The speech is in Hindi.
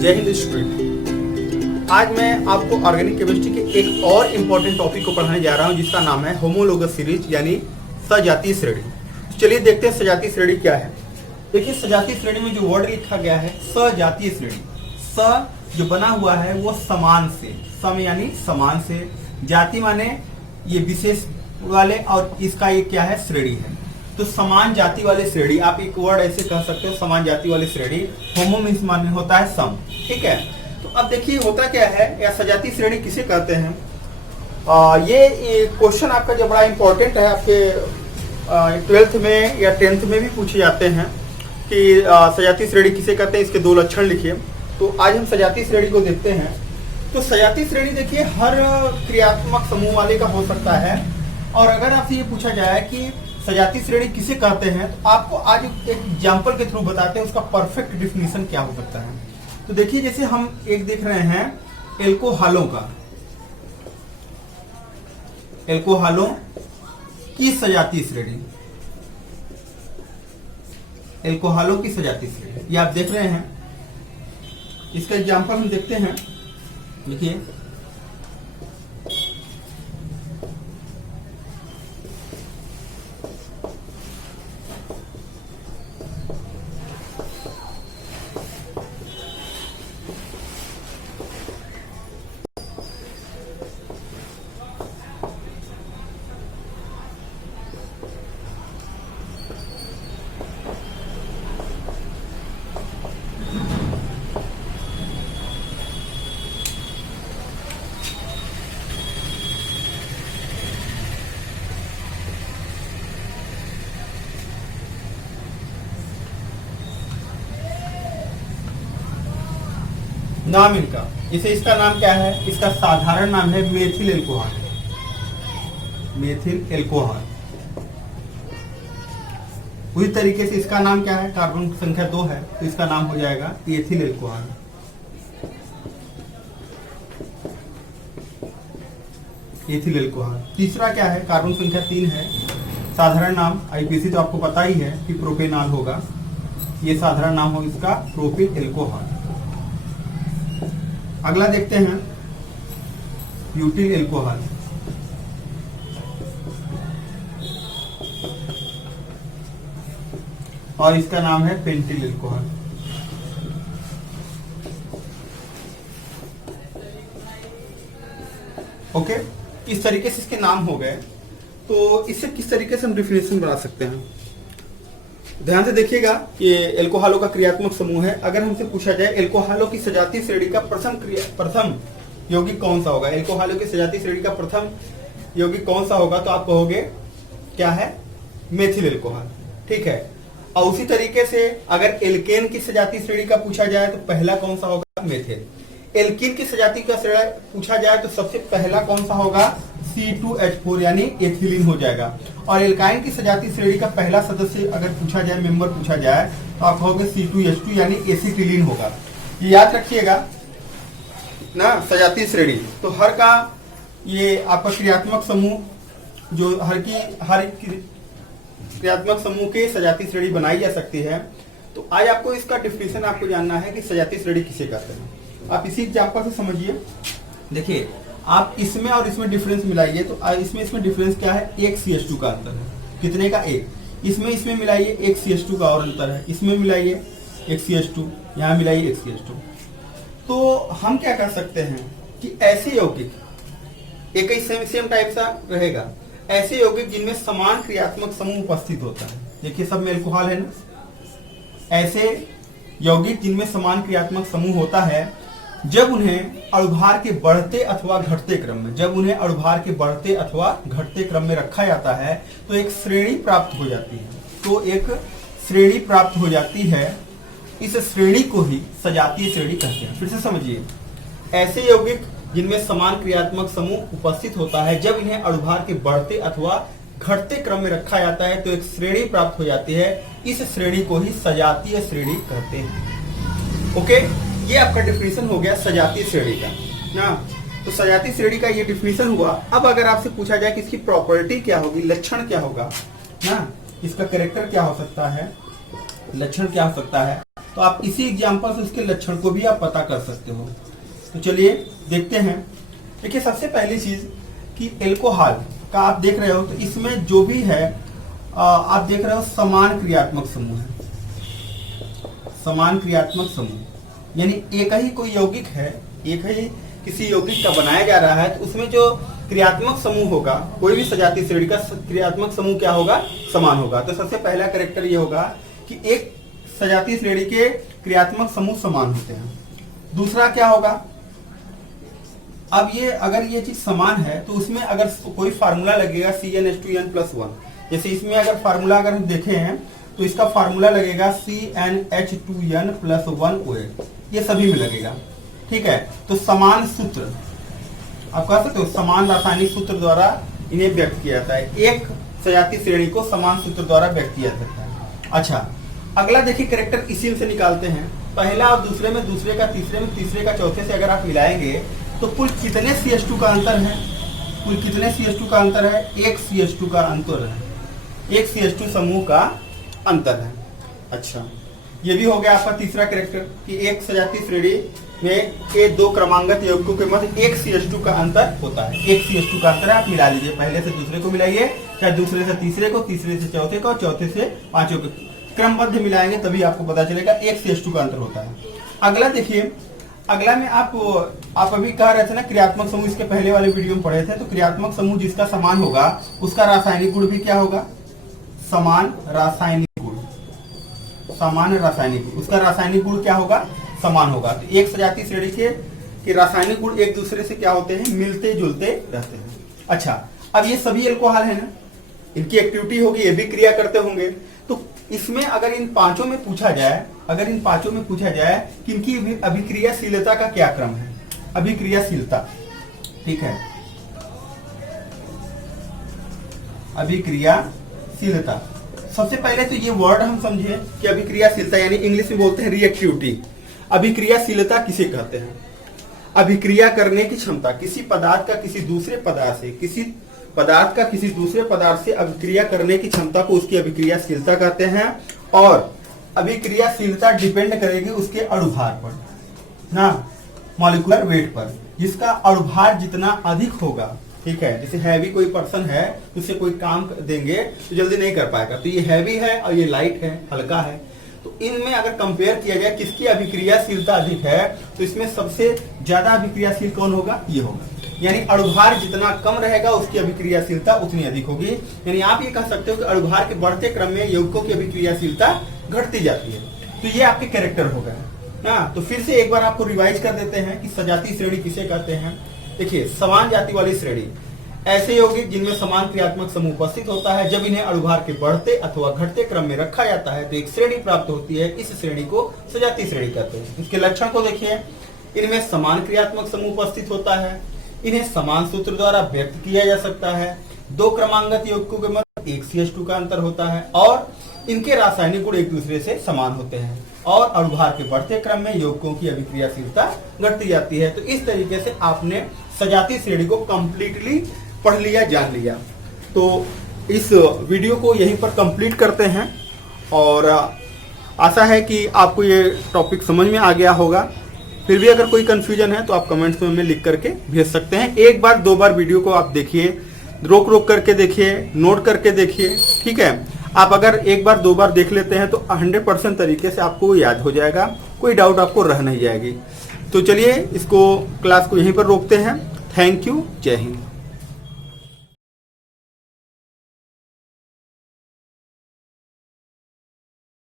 जय हिंद स्टूडेंट। आज मैं आपको ऑर्गेनिक केमिस्ट्री के एक और इम्पोर्टेंट टॉपिक को पढ़ाने जा रहा हूं, जिसका नाम है होमोलोगस सीरीज यानी सजातीय श्रेणी। तो चलिए देखते हैं सजातीय श्रेणी क्या है। देखिए सजातीय श्रेणी में जो वर्ड लिखा गया है सजातीय श्रेणी, स जो बना हुआ है वो समान से, सम यानी समान से, जाति माने ये विशेष वाले, और इसका ये क्या है श्रेणी है। तो समान जाति वाले श्रेणी, आप एक वर्ड ऐसे कह सकते हो समान जाति वाले श्रेणी। होमो मीन्स माने होता है सम, ठीक है। तो अब देखिए होता क्या है या सजातीय श्रेणी किसे कहते हैं। ये क्वेश्चन आपका जो बड़ा इंपॉर्टेंट है, आपके 12th में या 10th में भी पूछे जाते हैं कि सजातीय श्रेणी किसे कहते हैं, इसके दो लक्षण लिखिए। तो आज हम सजातीय श्रेणी को देखते हैं। तो सजातीय श्रेणी देखिए हर क्रियात्मक समूह वाले का हो सकता है, और अगर आपसे ये पूछा जाए कि सजातीय श्रेणी किसे कहते हैं, तो आपको आज एक एग्जाम्पल के थ्रू बताते हैं उसका परफेक्ट डिफिनीशन क्या हो सकता है। तो देखिए जैसे हम एक देख रहे हैं एल्कोहलों का, एल्कोहलों की सजातीय श्रेणी, एल्कोहलों की सजातीय श्रेणी ये आप देख रहे हैं। इसका एग्जाम्पल हम देखते हैं। देखिए नाम इनका, इसे इसका नाम क्या है, इसका साधारण नाम है मेथिल एल्कोहल, मेथिल एल्कोहल। उसी तरीके से इसका नाम क्या है, कार्बन संख्या 2 है तो इसका नाम हो जाएगा एथिल एल्कोहल। Ethyl alcohol. तीसरा क्या है, कार्बन संख्या 3 है, साधारण नाम आईपीसी तो आपको पता ही है कि प्रोपेनॉल होगा, ये साधारण नाम हो इसका प्रोपिल एल्कोहल। अगला देखते हैं ब्यूटिल एल्कोहल, और इसका नाम है पेंटिल एल्कोहल। ओके, इस तरीके से इसके नाम हो गए। तो इससे किस तरीके से हम डिफिनेशन बना सकते हैं, ध्यान से देखिएगा। ये एल्कोहलों का क्रियात्मक समूह है। अगर हमसे पूछा जाए एल्कोहलों की सजातीय श्रेणी का प्रथम यौगिक कौन सा होगा, एल्कोहलों की सजातीय श्रेणी का प्रथम यौगिक कौन सा होगा, तो आप कहोगे क्या है, मेथिल एल्कोहल, ठीक है। और उसी तरीके से अगर एल्केन की सजातीय श्रेणी का पूछा जाए तो पहला कौन सा होगा, मेथिल। एल्कीन की सजातीय का श्रेणी पूछा जाए तो सबसे पहला कौन सा होगा, C2H4 यानी एथिलीन हो जाएगा। और एल्काइन की सजातीय श्रेणी का पहला सदस्य अगर पूछा जाए, मेंबर पूछा जाए, तो आप कहोगे C2H2 यानी एसिटिलीन होगा। ये याद रखिएगा ना, सजातीय श्रेणी। तो हर का ये आपका क्रियात्मक समूह, जो हर क्रियात्मक समूह के सजातीय श्रेणी बनाई जा सकती है। तो आज आपको इसका डिफिनेशन आपको जानना है कि सजातीय श्रेणी किसे कहते हैं। आप इसी एग्जाम्पल से समझिए। देखिए आप इसमें और इसमें डिफरेंस मिलाइए, तो इसमें डिफरेंस क्या है, एक CH2 का अंतर है। कितने का, एक। इसमें मिलाइए, एक CH2 का और अंतर है। इसमें मिलाइए एक CH2, यहाँ मिलाइए एक CH2। तो हम क्या कर सकते हैं कि ऐसे यौगिक एक ही सेम टाइप सा रहेगा, ऐसे यौगिक जिनमें समान क्रियात्मक समूह उपस्थित होता है। देखिए सब में एल्कोहल है ना, ऐसे यौगिक जिनमें समान क्रियात्मक समूह होता है, जब उन्हें अणुभार के बढ़ते अथवा घटते क्रम में, जब उन्हें अणुभार के बढ़ते अथवा घटते क्रम में रखा जाता है तो एक श्रेणी प्राप्त हो जाती है। तो एक श्रेणी प्राप्त हो जाती है, इस श्रेणी को ही सजातीय श्रेणी कहते हैं। फिर से समझिए, ऐसे यौगिक जिनमें समान क्रियात्मक समूह उपस्थित होता है, जब इन्हें अणुभार के बढ़ते अथवा घटते क्रम में रखा जाता है तो एक श्रेणी प्राप्त हो जाती है, इस श्रेणी को ही सजातीय श्रेणी कहते हैं। ओके, ये आपका डिफिनेशन हो गया सजातीय श्रेणी का ना। तो सजातीय श्रेणी का ये डिफिनेशन हुआ। अब अगर आपसे पूछा जाए कि इसकी प्रॉपर्टी क्या होगी, लक्षण क्या होगा ना, इसका कैरेक्टर क्या हो सकता है, लक्षण क्या हो सकता है, तो आप इसी एग्जाम्पल से उसके लक्षण को भी आप पता कर सकते हो। तो चलिए देखते हैं। देखिए सबसे पहली चीज कि एल्कोहल का आप देख रहे हो तो इसमें जो भी है आप देख रहे हो समान क्रियात्मक समूह है। समान क्रियात्मक समूह यानी एक ही कोई यौगिक है, एक ही किसी यौगिक का बनाया जा रहा है, तो उसमें जो क्रियात्मक समूह होगा, कोई भी सजातीय श्रेणी का क्रियात्मक समूह क्या होगा, समान होगा। तो सबसे पहला कैरेक्टर ये होगा कि एक सजातीय श्रेणी के क्रियात्मक समूह समान होते हैं। दूसरा क्या होगा, अब ये अगर ये चीज समान है तो उसमें अगर कोई फार्मूला लगेगा CnH2n+1, जैसे इसमें अगर फार्मूला अगर हम देखे हैं तो इसका फार्मूला लगेगा CnH2n+1OH, ये सभी में लगेगा। ठीक है, तो समान सूत्र आप कह सकते हो, समान रासायनिक सूत्र द्वारा इन्हें व्यक्त किया जाता है। एक सजातीय श्रेणी को समान सूत्र द्वारा व्यक्त किया जाता है। अच्छा, अगला देखिए कैरेक्टर इसी से निकालते हैं। पहला और दूसरे में, दूसरे का तीसरे में, तीसरे का चौथे से अगर आप मिलाएंगे तो कुल कितने CH2 का अंतर है, कुल कितने CH2 का अंतर है, एक CH2 का अंतर है, एक CH2 समूह का अंतर है। अच्छा, ये भी हो गया आपका तीसरा कैरेक्टर कि एक सजातीय श्रेणी में के दो क्रमांगत यौगिकों के मध्य एक CH2 का अंतर होता है। एक CH2 का अंतर है, आप मिला लीजिए, पहले से दूसरे को मिलाइए, चाहे दूसरे से तीसरे को, तीसरे से चौथे को, चौथे से पांचों को क्रमबद्ध मिलाएंगे तभी आपको पता चलेगा एक CH2 का अंतर होता है। अगला देखिए, अगला में आप अभी कह रहे थे ना क्रियात्मक समूह, इसके पहले वाले वीडियो में पढ़े थे, तो क्रियात्मक समूह जिसका समान होगा उसका रासायनिक गुण भी क्या होगा, समान रासायनिक गुण, समान रासायनिक गुण, उसका रासायनिक गुण क्या होगा, समान होगा। तो एक सजातीय श्रेणी के रासायनिक गुण एक दूसरे से क्या होते हैं, मिलते जुलते रहते हैं। अच्छा, अब ये सभी एल्कोहल है ना, इनकी एक्टिविटी होगी, ये भी क्रिया करते होंगे। तो इसमें अगर इन पांचों में पूछा जाए, अगर इन पांचों में पूछा जाए कि इनकी अभिक्रियाशीलता का क्या क्रम है, अभिक्रियाशीलता, ठीक है, अभिक्रियाशीलता। सबसे पहले तो ये वर्ड हम समझे कि अभिक्रियाशीलता यानी इंग्लिश में बोलते हैं रिएक्टिविटी। अभिक्रियाशीलता किसे कहते हैं, अभिक्रिया करने की क्षमता, किसी पदार्थ का किसी दूसरे पदार्थ से, किसी पदार्थ का किसी दूसरे पदार्थ से अभिक्रिया करने की क्षमता को उसकी अभिक्रियाशीलता कहते हैं। और अभिक्रियाशीलता डिपेंड करेगी उसके अणुभार पर ना, मॉलिक्यूलर वेट पर। जिसका अणुभार जितना अधिक होगा, ठीक है, जैसे हैवी कोई पर्सन है, उससे कोई काम देंगे तो जल्दी नहीं कर पाएगा, तो ये हैवी है और ये लाइट है, हल्का है। तो इनमें अगर कंपेयर किया जाए किसकी अभिक्रियाशीलता अधिक है, तो इसमें सबसे ज्यादा अभिक्रियाशील कौन होगा, ये होगा। यानी अणुभार जितना कम रहेगा उसकी अभिक्रियाशीलता उतनी अधिक होगी। यानी आप ये कह सकते हो कि अणुभार के बढ़ते क्रम में यौगिकों की अभिक्रियाशीलता घटती जाती है। तो ये आपके कैरेक्टर हो गए ना। तो फिर से एक बार आपको रिवाइज कर देते हैं कि सजातीय श्रेणी किसे कहते हैं। देखिए, समान जाति वाली श्रेणी ऐसे यौगिक जिनमें समान क्रियात्मक समूह उपस्थित होता है, जब इन्हें अणुभार के बढ़ते अथवा घटते क्रम में रखा जाता है तो एक श्रेणी प्राप्त होती है। इस श्रेणी को सजातीय श्रेणी कहते हैं। इसके लक्षण को देखिए, इनमें समान क्रियात्मक समूह उपस्थित होता है, इन्हें समान सूत्र द्वारा व्यक्त किया जा सकता है, दो क्रमांगत यौगिकों के मध्य एक CH2 का अंतर होता है, और इनके रासायनिक गुण एक दूसरे से समान होते हैं, और अणुभार के बढ़ते क्रम में यौगिकों की अभिक्रियाशीलता घटती जाती है। तो इस तरीके से आपने सजातीय श्रेणी को कंप्लीटली पढ़ लिया, जान लिया। तो इस वीडियो को यहीं पर कंप्लीट करते हैं और आशा है कि आपको ये टॉपिक समझ में आ गया होगा। फिर भी अगर कोई कंफ्यूजन है तो आप कमेंट्स में हमें लिख करके भेज सकते हैं। एक बार दो बार वीडियो को आप देखिए, रोक रोक करके देखिए, नोट करके देखिए, ठीक है। आप अगर एक बार दो बार देख लेते हैं तो 100% तरीके से आपको याद हो जाएगा, कोई डाउट आपको रह नहीं जाएगी। तो चलिए इसको क्लास को यहीं पर रोकते हैं। थैंक यू, जय हिंद।